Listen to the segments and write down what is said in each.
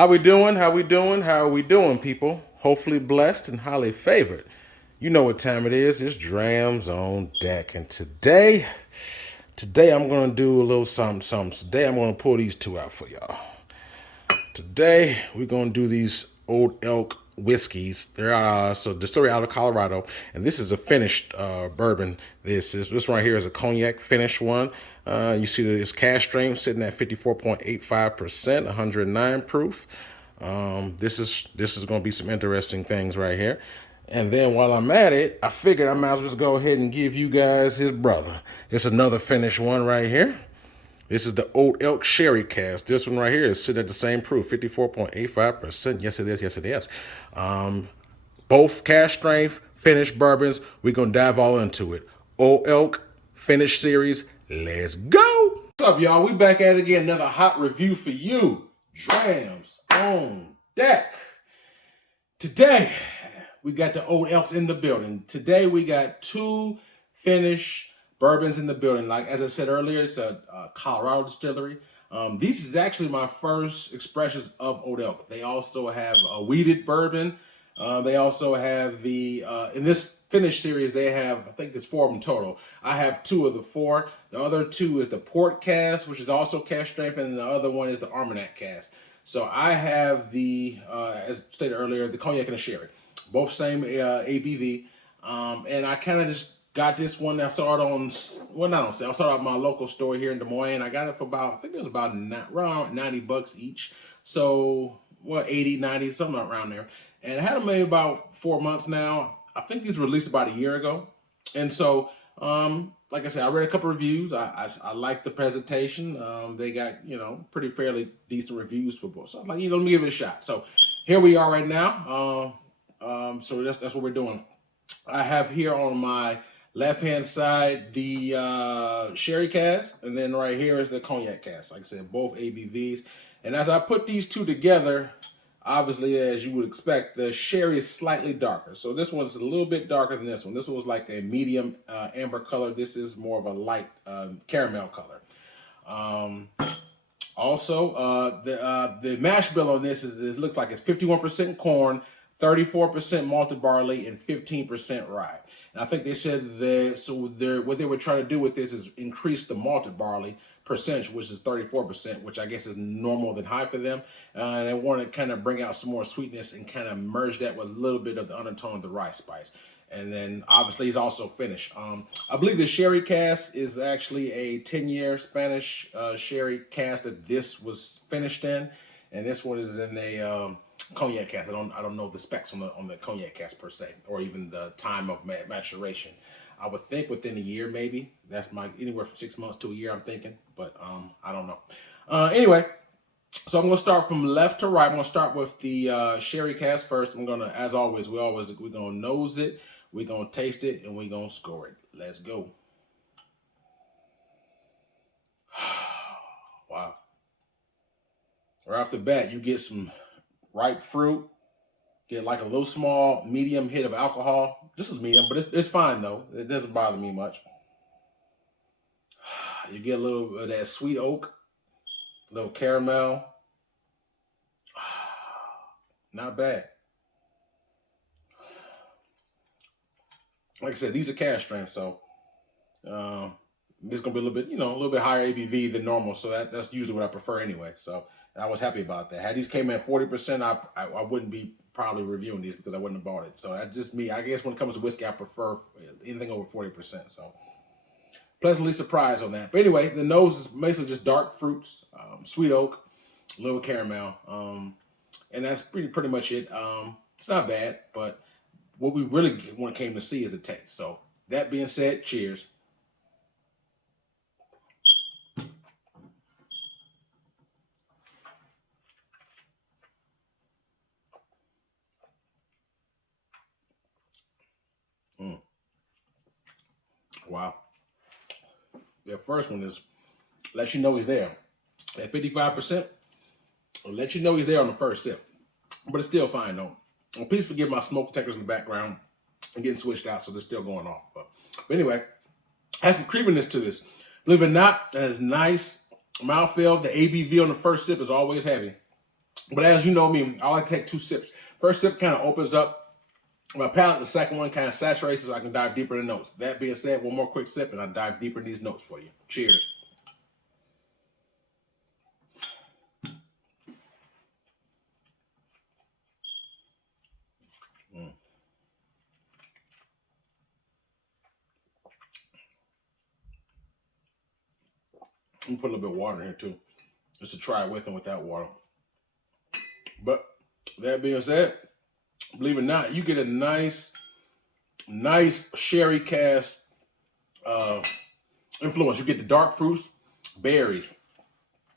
How we doing? How we doing? How are we doing, people? Hopefully blessed and highly favored. You know what time it is. It's Drams on deck. And today I'm gonna do a little something. Today I'm gonna pull these two out for y'all. Today we're gonna do these Old Elk whiskeys. They're so distillery out of Colorado, and this is a finished bourbon. This one right here is a cognac finished one. You see that it's cask strength sitting at 54.85%, 109 proof. This is going to be some interesting things right here. And then while I'm at it, I figured I might as well just go ahead and give you guys his brother. It's another finished one right here. This is the Old Elk Sherry Cask. This one right here is sitting at the same proof, 54.85%. Yes, it is. Yes, it is. Both cask strength, finished bourbons. We're going to dive all into it. Old Elk Finished Series. Let's go. What's up, y'all? We back at it again. Another hot review for you. Drams on deck. Today, we got the Old Elks in the building. Today, we got two finished bourbons in the building. Like, as I said earlier, it's a Colorado distillery. These is actually my first expressions of Old Elk. They also have a wheated bourbon. They also have the, in this finished series, they have, I think there's 4 of them total. I have 2 of the 4. The other 2 is the Port Cask, which is also cask strength, and the other one is the Armagnac Cask. So I have the, as stated earlier, the cognac and the sherry. Both same ABV. And I kind of just got this one. I saw it on, well, not on sale. I saw it at my local store here in Des Moines. I got it for about, I think it was about around $90 each. So, well, 80, 90, something around there. And I had them maybe about 4 months now. I think these were released about a year ago. And so, like I said, I read a couple reviews. I liked the presentation. They got, pretty fairly decent reviews for both. So I was like, let me give it a shot. So here we are right now. So that's what we're doing. I have here on my left-hand side the sherry cask, and then right here is the cognac cask. Like I said, both ABVs. And as I put these two together, obviously, as you would expect, the sherry is slightly darker. So this one's a little bit darker than this one. This one's like a medium amber color. This is more of a light caramel color. Also, the mash bill on this is looks like it's 51% corn, 34% malted barley, and 15% rye. And I think they said that what they were trying to do with this is increase the malted barley percentage, which is 34%, which I guess is normal than high for them. And they want to kind of bring out some more sweetness and kind of merge that with a little bit of the undertone of the rye spice. And then obviously he's also finished. I believe the sherry cask is actually a 10-year Spanish sherry cask that this was finished in, and this one is in a cognac cask. I don't know the specs on the cognac cask per se, or even the time of maturation. I would think within a year, maybe. That's anywhere from 6 months to a year, I'm thinking, but I don't know. Anyway, so I'm gonna start from left to right. I'm gonna start with the sherry cask first. I'm gonna, as always, we're gonna nose it, we're gonna taste it, and we're gonna score it. Let's go. Wow. Right off the bat, you get some ripe fruit. Get like a little small, medium hit of alcohol. This is medium, but it's fine though. It doesn't bother me much. You get a little of that sweet oak, a little caramel. Not bad. Like I said, these are cask strength, so it's gonna be a little bit, a little bit higher ABV than normal. So that's usually what I prefer anyway. So I was happy about that. Had these came in at 40%, I wouldn't be probably reviewing these because I wouldn't have bought it. So that's just me. I guess when it comes to whiskey, I prefer anything over 40%. So pleasantly surprised on that. But anyway, the nose is basically just dark fruits, sweet oak, a little caramel, and that's pretty much it. It's not bad, but what we really came to see is the taste. So that being said, cheers. Wow. The first one is let you know he's there. At 55%, will let you know he's there on the first sip. But it's still fine though. And please forgive my smoke detectors in the background. I'm getting switched out, so they're still going off. But anyway, has some creaminess to this. Believe it or not, it has nice mouthfeel. The ABV on the first sip is always heavy. But as you know me, I like to take 2 sips. First sip kind of opens up my palate. The second one kind of saturates so I can dive deeper in the notes. That being said, one more quick sip and I'll dive deeper in these notes for you. Cheers. Mm. I'm gonna put a little bit of water in here too, just to try it with and without water. But that being said, believe it or not, you get a nice sherry cask influence. You get the dark fruits, berries,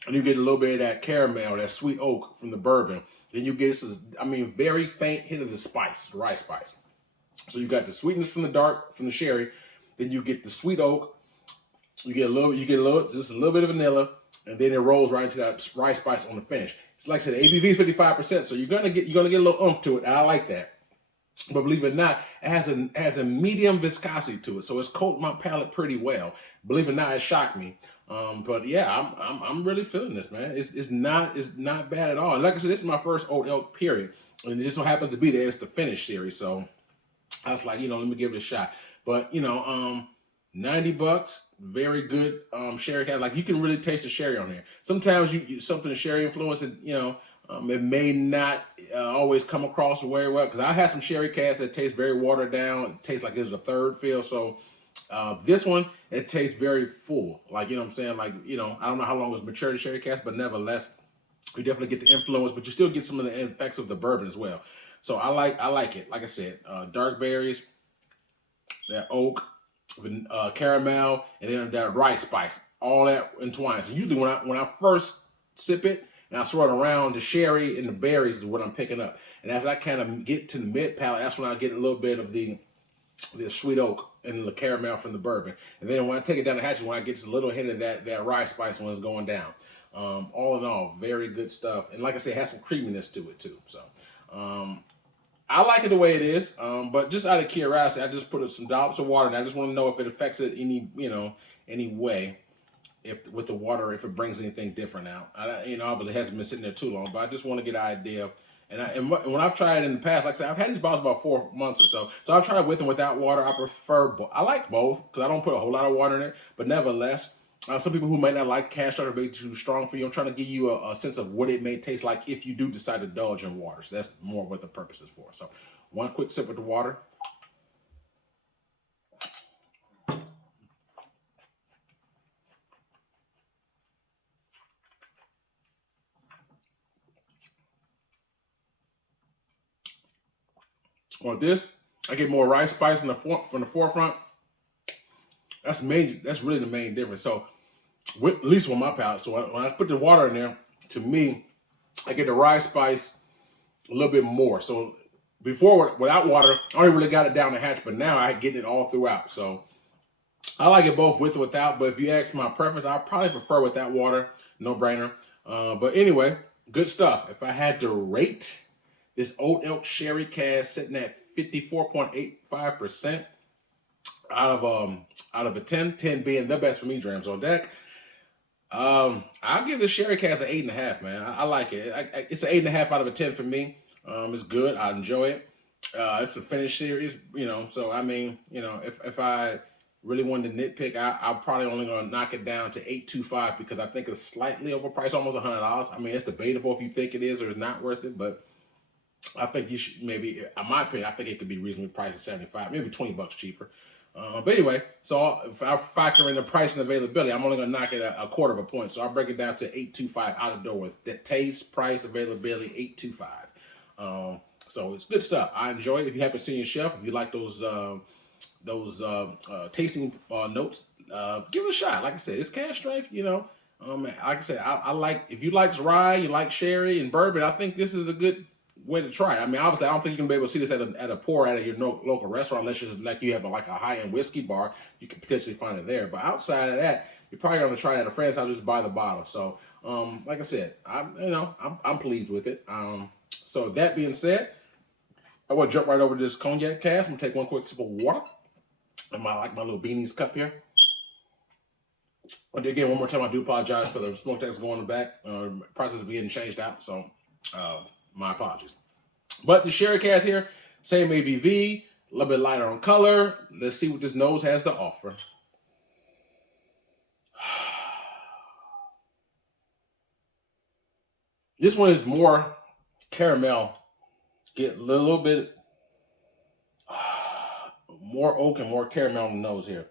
and you get a little bit of that caramel, that sweet oak from the bourbon. Then you get this, very faint hit of the spice, rice spice. So you got the sweetness from the sherry. Then you get the sweet oak. You get just a little bit of vanilla, and then it rolls right into that rice spice on the finish. It's like I said, the ABV is 55%, so you're gonna get a little oomph to it, and I like that. But believe it or not, it has a medium viscosity to it, so it's coated my palate pretty well. Believe it or not, it shocked me. But yeah, I'm really feeling this, man. It's not bad at all. And like I said, this is my first Old Elk period, and it just so happens to be that it's the Finish series. So I was like, let me give it a shot. But $90, very good sherry cask. Like you can really taste the sherry on there. Sometimes you something sherry influence, and it may not always come across very well, because I had some sherry casks that taste very watered down. It tastes like it's a third fill. So this one, it tastes very full. Like, you know what I'm saying? Like, I don't know how long it was matured sherry cask, but nevertheless, you definitely get the influence, but you still get some of the effects of the bourbon as well. So I like it. Like I said, dark berries, that oak, caramel, and then that rice spice, all that entwined. So usually when I first sip it and I swirl it around, the sherry and the berries is what I'm picking up. And as I kind of get to the mid palate, that's when I get a little bit of the sweet oak and the caramel from the bourbon. And then when I take it down the hatch, when I get just a little hint of that rice spice when it's going down. All in all, very good stuff. And like I said, it has some creaminess to it too. So I like it the way it is, but just out of curiosity, I just put some dollops of water, and I just want to know if it affects it any way, if with the water, if it brings anything different out. Obviously it hasn't been sitting there too long, but I just want to get an idea. And when I've tried it in the past, like I said, I've had these bottles about 4 months or so. So I've tried with and without water. I like both because I don't put a whole lot of water in it, but nevertheless. Some people who might not like cask strength or be too strong for you, I'm trying to give you a sense of what it may taste like if you do decide to indulge in water. So that's more what the purpose is for. So one quick sip of the water. On this, I get more rice spice from the forefront. That's major. That's really the main difference. So at least on my palate. So when I put the water in there, to me, I get the rice spice a little bit more. So before, without water, I only really got it down the hatch, but now I get it all throughout. So I like it both with or without, but if you ask my preference, I probably prefer without water. No brainer. But anyway, good stuff. If I had to rate this Old Elk Sherry Cask sitting at 54.85% out of a 10, 10 being the best for me, Drams on deck. I'll give the Sherry Cask an 8.5, man. I like it. It's an 8.5 out of a 10 for me. It's good. I enjoy it. It's a finished series, So if I really wanted to nitpick, I'm probably only gonna knock it down to 8.25 because I think it's slightly overpriced, almost $100. It's debatable if you think it is or it's not worth it, but I think you should maybe, in my opinion, I think it could be reasonably priced at 75, maybe $20 cheaper. But anyway, so if I factor in the price and availability, I'm only going to knock it a quarter of a point. So I'll break it down to 8.25 out of door with the taste, price, availability, 8.25. So it's good stuff. I enjoy it. If you happen to see your shelf, if you like those tasting notes, give it a shot. Like I said, it's cask strength. Like I said, I like, if you like rye, you like sherry and bourbon, I think this is a good way to try it. Obviously, I don't think you're gonna be able to see this at a pour at your local restaurant unless you have like a high end whiskey bar. You can potentially find it there. But outside of that, you're probably gonna try it at a friend's house, just buy the bottle. So, like I said, I'm pleased with it. So that being said, I want to jump right over to this cognac cask. I'm gonna take one quick sip of water. My little beanies cup here. But again, one more time, I do apologize for the smoke that's going in the back. Prices are getting changed out, so My apologies. But the Sherry cask here, same ABV, a little bit lighter on color. Let's see what this nose has to offer. This one is more caramel. Get a little bit more oak and more caramel on the nose here.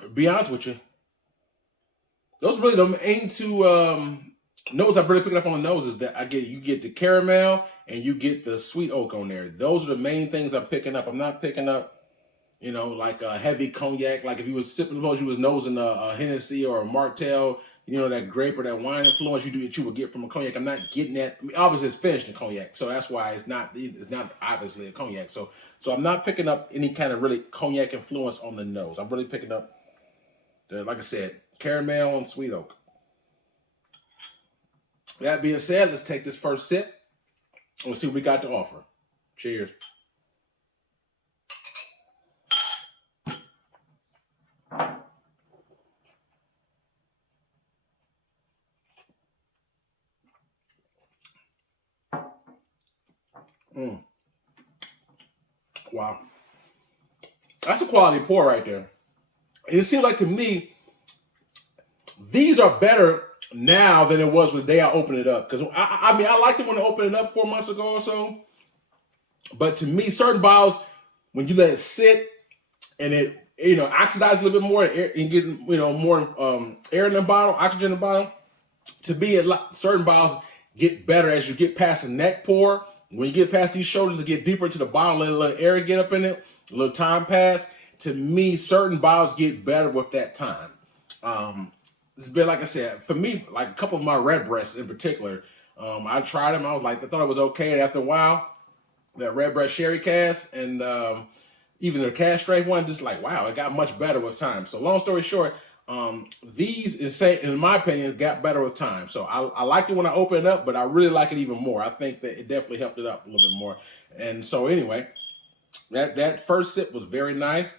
To be honest with you, those really the main two notes I'm really picking up on the nose is that you get the caramel and you get the sweet oak on there. Those are the main things I'm picking up. I'm not picking up, like a heavy cognac. Like if you was sipping, suppose you was nosing a Hennessy or a Martell, that grape or that wine influence you would get from a cognac. I'm not getting that. I mean, obviously it's finished in cognac, so that's why it's not obviously a cognac. So I'm not picking up any kind of really cognac influence on the nose. I'm really picking up like I said, caramel and sweet oak. That being said, let's take this first sip and see what we got to offer. Cheers. Wow. That's a quality pour right there. It seems like to me, these are better now than it was the day I opened it up. Because I liked it when I opened it up 4 months ago or so. But to me, certain bottles, when you let it sit and it oxidizes a little bit more and get more air in the bottle, oxygen in the bottle. To me, certain bottles get better as you get past the neck pour. When you get past these shoulders to get deeper into the bottle, let a little air get up in it, a little time pass. To me, certain bottles get better with that time. It's been, like I said, for me, like a couple of my red breasts in particular, I tried them. I thought it was okay. And after a while, that red breast sherry cask and even the cask strength one, just like, wow, it got much better with time. So long story short, these in my opinion, got better with time. So I liked it when I opened it up, but I really like it even more. I think that it definitely helped it up a little bit more. And so anyway, that first sip was very nice.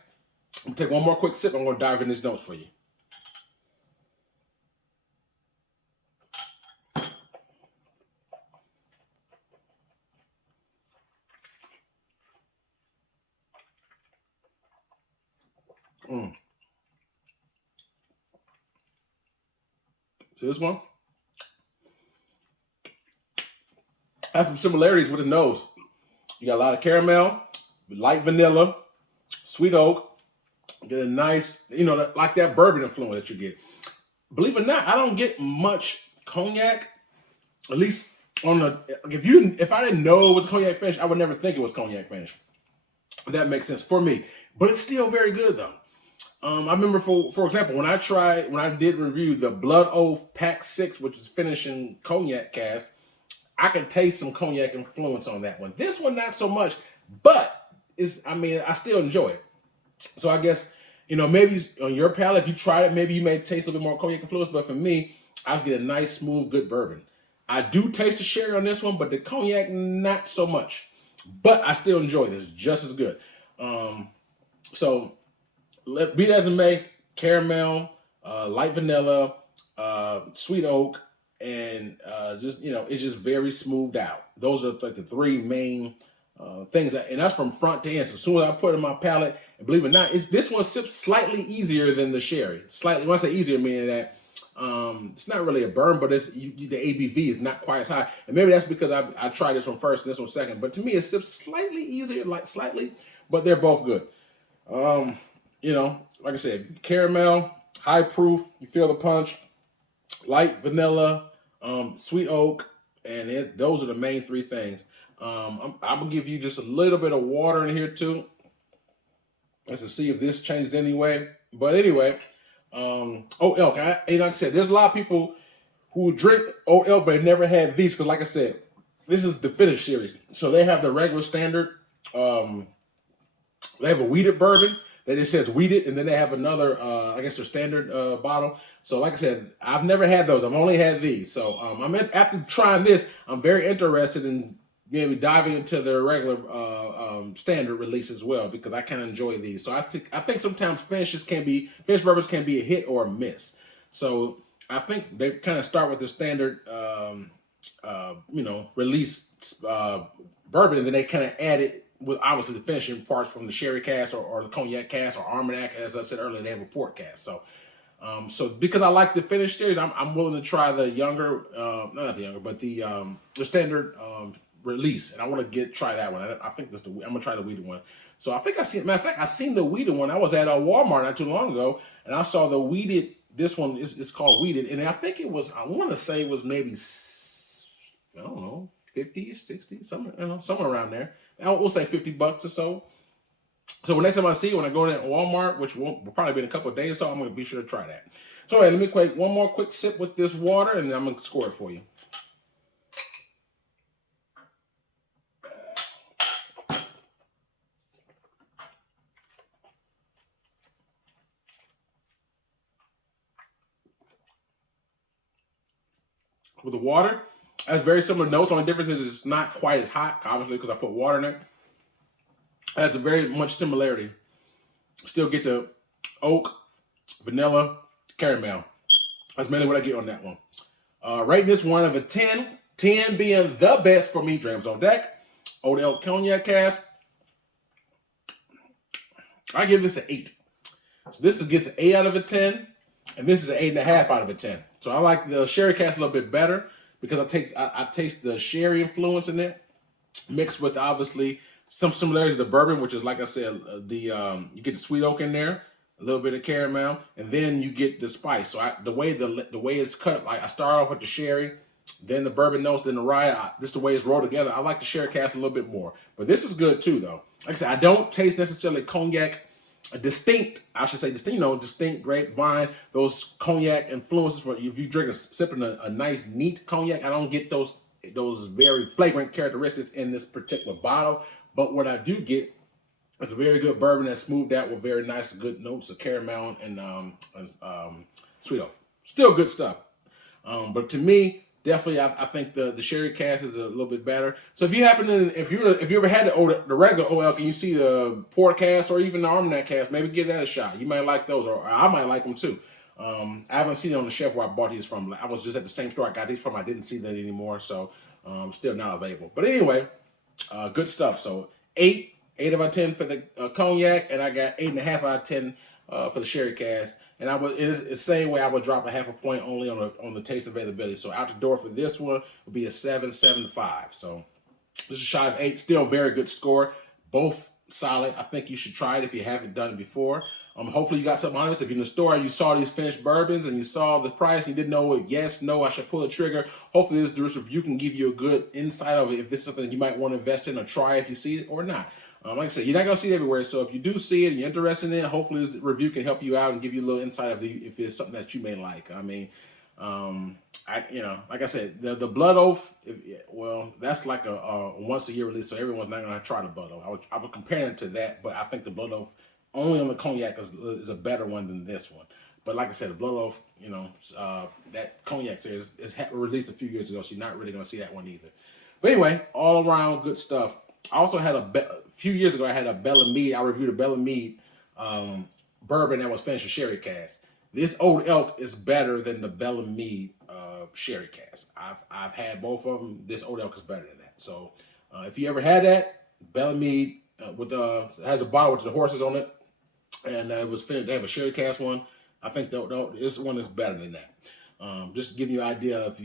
I'm gonna take one more quick sip. I'm gonna dive in these notes for you. So this one has some similarities with the nose. You got a lot of caramel, light vanilla, sweet oak. Get a nice, like that bourbon influence that you get. Believe it or not, I don't get much cognac. At least on the if I didn't know it was cognac finish, I would never think it was cognac finish. That makes sense for me, but it's still very good though. I remember for example when I did review the Blood Oath Pack 6, which is finished in cognac cask. I can taste some cognac influence on that one. This one not so much, but I still enjoy it. So I guess, maybe on your palate, if you try it, maybe you may taste a little bit more cognac influence. But for me, I just get a nice, smooth, good bourbon. I do taste the sherry on this one, but the cognac, not so much. But I still enjoy this just as good. So, be that as it may, caramel, light vanilla, sweet oak, and it's just very smoothed out. Those are like the three main things, and that's from front to end. So as soon as I put it in my palate, and believe it or not, this one sips slightly easier than the sherry. Slightly, when I say easier, meaning that it's not really a burn, but the ABV is not quite as high. And maybe that's because I tried this one first and this one second. But to me, it sips slightly easier, like slightly, but they're both good. Like I said, caramel, high proof, you feel the punch, light vanilla, sweet oak, and those are the main three things. I'm gonna give you just a little bit of water in here too, just to see if this changes anyway. But anyway, Old Elk. Like I said, there's a lot of people who drink Old Elk but never had these because, like I said, this is the finished series. So they have the regular standard. They have a wheated bourbon that it says wheated, and then they have another, I guess their standard bottle. So like I said, I've never had those. I've only had these. So after trying this, I'm very interested in maybe diving into their regular standard release as well, because I kind of enjoy these. So I think sometimes finished bourbons can be a hit or a miss. So I think they kind of start with the standard released bourbon, and then they kind of added with obviously the finishing parts from the sherry cask or the cognac cask or armagnac. As I said earlier, they have a port cask. So because I like the finished series, I'm willing to try the younger, not the younger, but the standard release, and I want to try that one. I think that's I'm gonna try the wheated one. So I think I see. Matter of fact, I seen the wheated one. I was at a Walmart not too long ago, and I saw the wheated. This one is it's called wheated, and I think it was. I want to say it was maybe I don't know 50, 60, somewhere around there. We'll say $50 or so. So next time I see you, when I go to Walmart, which will probably be in a couple of days, so I'm going to be sure to try that. So all right, let me take one more quick sip with this water, and then I'm going to score it for you. With the water, it has very similar notes. The only difference is it's not quite as hot, obviously, because I put water in it. It has a very much similarity. Still get the oak, vanilla, caramel. That's mainly what I get on that one. Rating this one out of a 10. 10 being the best for me, Drams on deck. Old Elk Cognac Cask. I give this an 8. So this gets an 8 out of a 10. And this is an 8.5 out of a 10. So I like the sherry cask a little bit better because I taste the sherry influence in it, mixed with obviously some similarities to the bourbon, which is like I said, you get the sweet oak in there, a little bit of caramel, and then you get the spice. So the way it's cut, like I start off with the sherry, then the bourbon notes, then the rye. This the way it's rolled together. I like the sherry cask a little bit more, but this is good too, though. Like I said, I don't taste necessarily cognac. Distinct grapevine, those cognac influences. For if you drink sipping a nice neat cognac, I don't get those very flagrant characteristics in this particular bottle. But what I do get is a very good bourbon that's smoothed out with very nice, good notes of caramel and sweet oak. Still good stuff. But to me, definitely, I think the sherry cask is a little bit better. So if you if you ever had the regular Old Elk and you see the port cask or even the armagnac cask, maybe give that a shot. You might like those, or I might like them too. I haven't seen it on the shelf where I bought these from. I was just at the same store I got these from. I didn't see that anymore, so still not available. But anyway, good stuff. So 8 out of 10 for the cognac, and I got 8.5 out of 10 for the sherry cask. And it's the same way I would drop a half a point only on the taste availability. So out the door for this one would be a 7.75. So this is shy of 8. Still very good score. Both solid. I think you should try it if you haven't done it before. Hopefully you got something on this. If you're in the store and you saw these finished bourbons and you saw the price and you didn't know yes, no, I should pull the trigger. Hopefully this review can give you a good insight of it, if this is something that you might want to invest in or try if you see it or not. Like I said, you're not going to see it everywhere. So if you do see it and you're interested in it, hopefully this review can help you out and give you a little insight of if it's something that you may like. I mean, like I said, the Blood Oath, that's like a once a year release, so everyone's not going to try the Blood Oath. I would compare it to that, but I think the Blood Oath only on the cognac is a better one than this one. But like I said, the Blood Oath, that cognac series is released a few years ago, so you're not really going to see that one either. But anyway, all around good stuff. I also had a few years ago, I had a Bella Mead. I reviewed a Bella Mead bourbon that was finished in sherry cask. This Old Elk is better than the Bella Mead sherry cask. I've had both of them. This Old Elk is better than that. So if you ever had that, Bella Mead has a bottle with the horses on it, and it was finished. They have a sherry cask one. I think this one is better than that. Just to give you an idea of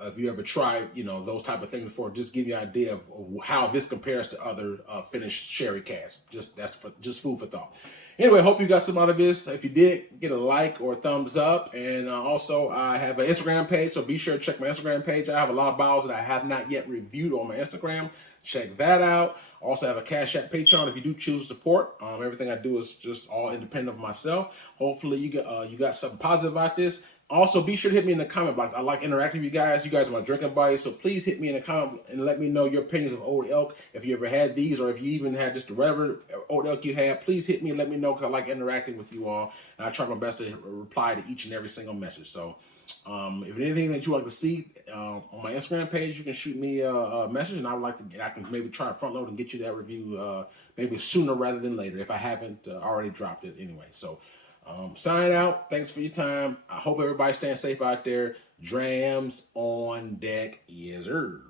if you ever tried, those type of things before, just give you an idea of how this compares to other finished sherry casks. Just food for thought. Anyway, hope you got some out of this. If you did, get a like or a thumbs up. And also, I have an Instagram page, so be sure to check my Instagram page. I have a lot of bottles that I have not yet reviewed on my Instagram. Check that out. Also have a Cash App Patreon if you do choose to support. Everything I do is just all independent of myself. Hopefully you got something positive about this. Also, be sure to hit me in the comment box. I like interacting with you guys. You guys are my drinking buddies, so please hit me in the comment and let me know your opinions of Old Elk. If you ever had these, or if you even had just whatever Old Elk you had, please hit me and let me know, because I like interacting with you all. And I try my best to reply to each and every single message. So if anything that you like to see on my Instagram page, you can shoot me a message, and I can maybe try to front load and get you that review maybe sooner rather than later if I haven't already dropped it anyway. So Sign out. Thanks for your time. I hope everybody's staying safe out there. Drams on deck. Yes, sir.